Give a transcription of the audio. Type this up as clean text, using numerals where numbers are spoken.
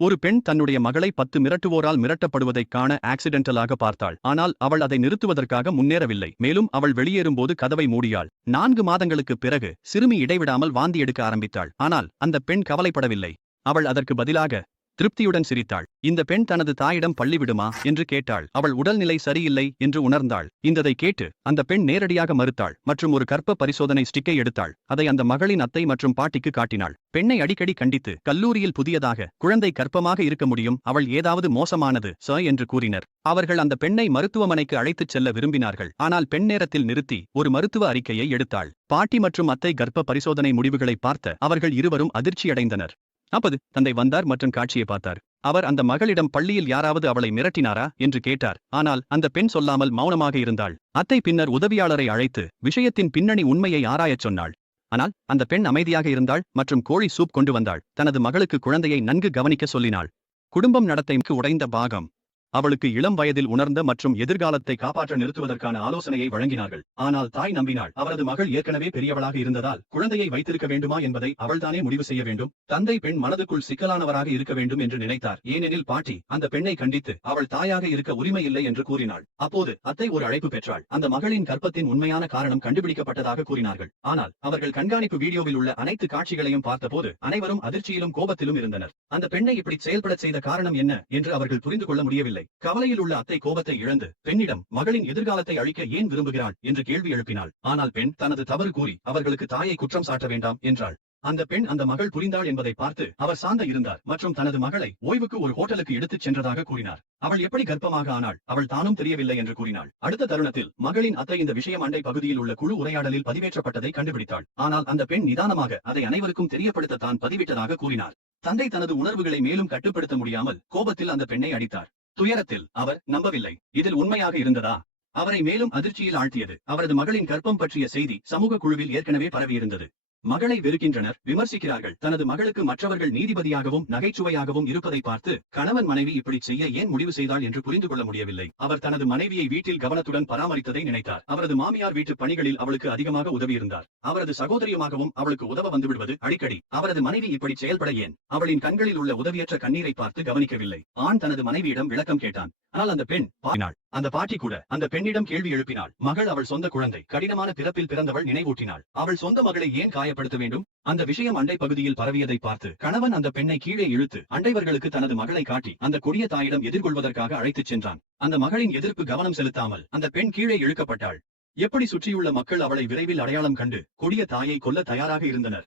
ஒரு பெண் தன்னுடைய மகளை 10 மிரட்டுவோரால் மிரட்டப்படுவதைக் காண ஆக்சிடென்டலாக பார்த்தாள். ஆனால் அவள் அதை நிறுத்துவதற்காக முன்னேறவில்லை. மேலும் அவள் வெளியேறும்போது கதவை மூடியாள். 4 மாதங்களுக்குப் பிறகு சிறுமி இடைவிடாமல் வாந்தி எடுக்க ஆரம்பித்தாள். ஆனால் அந்த பெண் கவலைப்படவில்லை. அவள் அதற்கு பதிலாக திருப்தியுடன் சிரித்தாள். இந்த பெண் தனது தாயிடம் பள்ளி விடுமா என்று கேட்டாள். அவள் உடல்நிலை சரியில்லை என்று உணர்ந்தாள். இந்ததை கேட்டு அந்த பெண் நேரடியாக மறுத்தாள் மற்றும் ஒரு கர்ப்ப பரிசோதனை ஸ்டிக்கை எடுத்தாள். அதை அந்த மகளின் அத்தை மற்றும் பாட்டிக்கு காட்டினாள். பெண்ணை அடிக்கடி கண்டித்து கல்லூரியில் புதியதாக குழந்தை கர்ப்பமாக இருக்க முடியும், அவள் ஏதாவது மோசமானது என்று கூறினர். அவர்கள் அந்த பெண்ணை மருத்துவமனைக்கு அழைத்துச் செல்ல விரும்பினார்கள். ஆனால் பெண் நேரத்தில் நிறுத்தி ஒரு மருத்துவ அறிக்கையை எடுத்தாள். பாட்டி மற்றும் அத்தை கர்ப்ப பரிசோதனை முடிவுகளை பார்த்த அவர்கள் இருவரும் அதிர்ச்சியடைந்தனர். அப்போது தந்தை வந்தார் மற்றும் காட்சியை பார்த்தார். அவர் அந்த மகளிடம் பள்ளியில் யாராவது அவளை மிரட்டினாரா என்று கேட்டார். ஆனால் அந்த பெண் சொல்லாமல் மௌனமாக இருந்தாள். அத்தை பின்னர் உதவியாளரை அழைத்து விஷயத்தின் பின்னணி உண்மையை ஆராயச் சொன்னாள். ஆனால் அந்த பெண் அமைதியாக இருந்தாள் மற்றும் கோழி சூப் கொண்டு வந்தாள். தனது மகளுக்கு குழந்தையை நன்கு கவனிக்க சொல்லினாள். குடும்பம் நடத்தைக்கு உடைந்த பாகம். அவளுக்கு இளம் வயதில் உணர்ந்த மற்றும் எதிர்காலத்தை காப்பாற்ற நிறுத்துவதற்கான ஆலோசனையை வழங்கினார்கள். ஆனால் தாய் நம்பினாள். அவரது மகள் ஏற்கனவே பெரியவளாக இருந்ததால் குழந்தையை வைத்திருக்க வேண்டுமா என்பதை அவள்தானே முடிவு செய்ய வேண்டும். தந்தை பெண் மனதுக்குள் சிக்கலானவராக இருக்க வேண்டும் என்று நினைத்தார். ஏனெனில் பாட்டி அந்த பெண்ணை கண்டித்து அவள் தாயாக இருக்க உரிமை இல்லை என்று கூறினாள். அப்போது அத்தை ஒரு அழைப்பு பெற்றாள். அந்த மகளின் கர்ப்பத்தின் உண்மையான காரணம் கண்டுபிடிக்கப்பட்டதாக கூறினார்கள். ஆனால் அவர்கள் கண்காணிப்பு வீடியோவில் உள்ள அனைத்து காட்சிகளையும் பார்த்தபோது அனைவரும் அதிர்ச்சியிலும் கோபத்திலும் இருந்தனர். அந்த பெண்ணை இப்படி செயல்படச் செய்த காரணம் என்ன என்று அவர்கள் புரிந்து கொள்ள முடியவில்லை. கவலையில் உள்ள அத்தை கோபத்தை இழந்து பெண்ணிடம் மகளின் எதிர்காலத்தை அழிக்க ஏன் விரும்புகிறாள் என்று கேள்வி எழுப்பினாள். ஆனால் பெண் தனது தவறு கூறி அவர்களுக்கு தாயை குற்றம் சாட்ட வேண்டாம் என்றாள். அந்த பெண் அந்த மகள் புரிந்தாள் என்பதை பார்த்து அவர் சாந்த இருந்தார் மற்றும் தனது மகளை ஓய்வுக்கு ஒரு ஹோட்டலுக்கு எடுத்துச் சென்றதாக கூறினார். அவள் எப்படி கர்ப்பமாக ஆனாள், அவள் தானும் தெரியவில்லை என்று கூறினாள். அடுத்த தருணத்தில் மகளின் அத்தை இந்த விஷயம் அண்டை பகுதியில் உள்ள குழு உரையாடலில் பதிவேற்றப்பட்டதை கண்டுபிடித்தாள். ஆனால் அந்த பெண் நிதானமாக அதை அனைவருக்கும் தெரியப்படுத்த தான் பதிவிட்டதாக கூறினார். தந்தை தனது உணர்வுகளை மேலும் கட்டுப்படுத்த முடியாமல் கோபத்தில் அந்த பெண்ணை அடித்தார். துயரத்தில் அவர் நம்பவில்லை. இதில் உண்மையாக இருந்ததா? அவரை மேலும் அதிர்ச்சியில் ஆழ்த்தியது. அவரது மகளின் கர்ப்பம் பற்றிய செய்தி சமூக குழுவில் ஏற்கனவே பரவியிருந்தது. மகளை வெறுக்கின்றனர், விமர்சிக்கிறார்கள். தனது மகளுக்கு மற்றவர்கள் நீதிபதியாகவும் நகைச்சுவையாகவும் இருப்பதை பார்த்து கணவன் மனைவி இப்படி செய்ய ஏன் முடிவு செய்தாள் என்று புரிந்து கொள்ள முடியவில்லை. அவர் தனது மனைவியை வீட்டில் கவனத்துடன் பராமரித்ததை நினைத்தார். அவரது மாமியார் வீட்டு பணிகளில் அவளுக்கு அதிகமாக உதவியிருந்தார். அவரது சகோதரியுமாகவும் அவளுக்கு உதவ வந்துவிடுவது அடிக்கடி. அவரது மனைவி இப்படி செயல்பட ஏன்? அவளின் கண்களில் உள்ள உதவியற்ற கண்ணீரை பார்த்து கவனிக்கவில்லை. ஆண் தனது மனைவியிடம் விளக்கம் கேட்டான். ஆனால் அந்த பெண் பாடினாள். அந்த பாட்டி கூட அந்த பெண்ணிடம் கேள்வி எழுப்பினாள். மகள் அவள் சொந்த குழந்தை, கடினமான பிறப்பில் பிறந்தவள் நினைவூட்டினாள். அவள் சொந்த மகளை ஏன் காயப்படுத்த வேண்டும்? அந்த விஷயம் அண்டை பகுதியில் பரவியதை பார்த்து கணவன் அந்த பெண்ணை கீழே இழுத்து அண்டைவர்களுக்கு தனது மகளை காட்டி அந்த கொடிய தாயிடம் எதிர்கொள்வதற்காக அழைத்துச் சென்றான். அந்த மகளின் எதிர்ப்பு கவனம் செலுத்தாமல் அந்த பெண் கீழே இழுக்கப்பட்டாள். எப்படி சுற்றியுள்ள மக்கள் அவளை விரைவில் அடையாளம் கண்டு கொடிய தாயை கொல்ல தயாராக இருந்தனர்.